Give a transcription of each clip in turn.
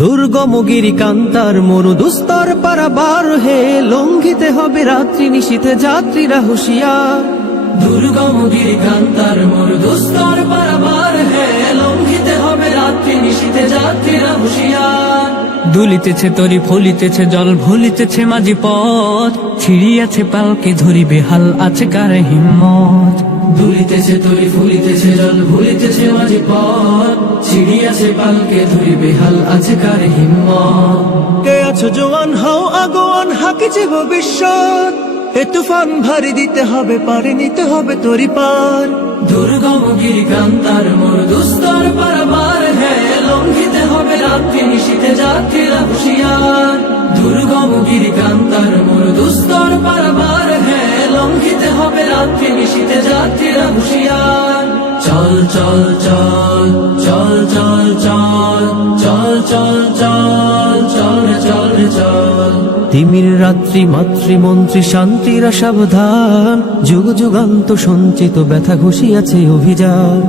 দুর্গম গিরি কান্তার মরু দুস্তর পারাবার হে, লঙ্ঘিতে হবে রাত্রি নিশীথে যাত্রীরা হুঁশিয়ার। দুর্গম গিরি কান্তার মরু দুস্তর পারাবার হে, লঙ্ঘিতে হবে রাত্রি নিশীথে যাত্রীরা হুঁশিয়ার। দুলিতেছে তরি ফলিতেছে জল ভুলিতেছে মাঝি পথ, ছিড়িয়াছে পালকে ধরিবে হাল আছে কার হিম্মত। দুলিতেছে তরি ফুলিতেছে জল ভুলিতেছে মাঝি পথ, ছিড়িয়াছে পালকে ধরিবে হাল আছে কার হিম্মত। কে আছো জোয়ান হও আগোয়ান হাকিছে ভবিষ্যৎ, এ তুফান ভারী দিতে হবে পারে নিতে হবে তরি পার। দুর্গম গিরি কান্তার মরু দুস্তর পারাবার হে, লঙ্ঘিতে হবে রাত্রি নিশীথে যাত্রীরা হুঁশিয়ার। দুর্গম গিরি কান্তার মরু দুস্তর পারাবার হে, লঙ্ঘিতে হবে রাত্রি নিশীথে যাত্রীরা হুঁশিয়ার। চল চল চল চল চল চল চল চল চল চল রে চল রে চল। তিমির রাত্রি মাতৃমন্ত্রী শান্তিরা সাবধান, যুগ যুগান্ত সঞ্চিত ব্যথা ঘুষিয়াছে অভিযান।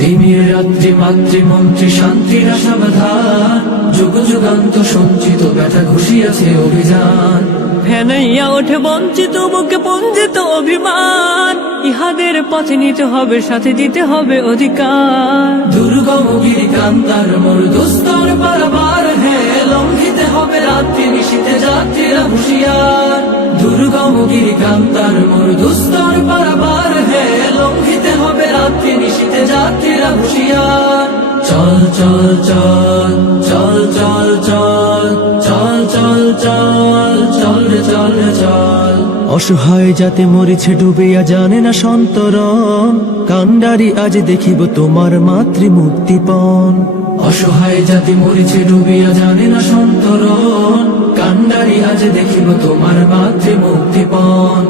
তিমির রাত্রি মাতৃমন্ত্রী শান্তিরা সাবধান, যুগ যুগান্ত সঞ্চিত ব্যথা ঘুষিয়াছে অভিযান। ফেনাইয়া ওঠে বঞ্চিত বুকে পঞ্জিত অভিমান, ইহাদের পথে নিতে হবে সাথে দিতে হবে অধিকার। দুর্গম গিরি কান্তার মরু দুস্তর পারাবার হে, লঙ্ঘিতে হবে রাত্রি নিশীথে যাত্রীরা হুঁশিয়ার। দুর্গম গিরি কান্তার মরু দুস্তর পারাবার হে, লঙ্ঘিতে হবে রাত্রি নিশীথে যাত্রীরা হুঁশিয়ার। চল চল চল চল চল চল চল চল চল চল রে চল রে চল। অসহায় যাতে মরিছে ডুবিয়া জানে না সন্তরণ, কান্ডারি আজ দেখিব তোমার মাতৃমুক্তিপণ। অসহায় জাতি মরিছে ডুবিয়া জানে না সন্তরণ, কান্ডারি আজ দেখিব তোমার মাতৃমুক্তিপণ।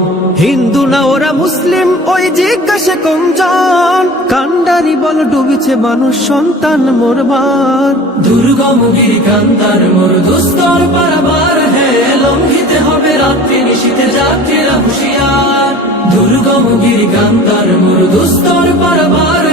হিন্দু না ওরা মুসলিম ওই জিজ্ঞাসা কোনজন, কান্ডারি বল ডুবিছে মানুষ সন্তান মোরবার। দুর্গম গিরি কান্তার মরু দুস্তর পারাবার হে, লঙ্ঘিতে হবে রাত্রি নিশীথে যাত্রীরা হুঁশিয়ার। দুর্গম গিরি কান্তার মরু দুস্তর পারাবার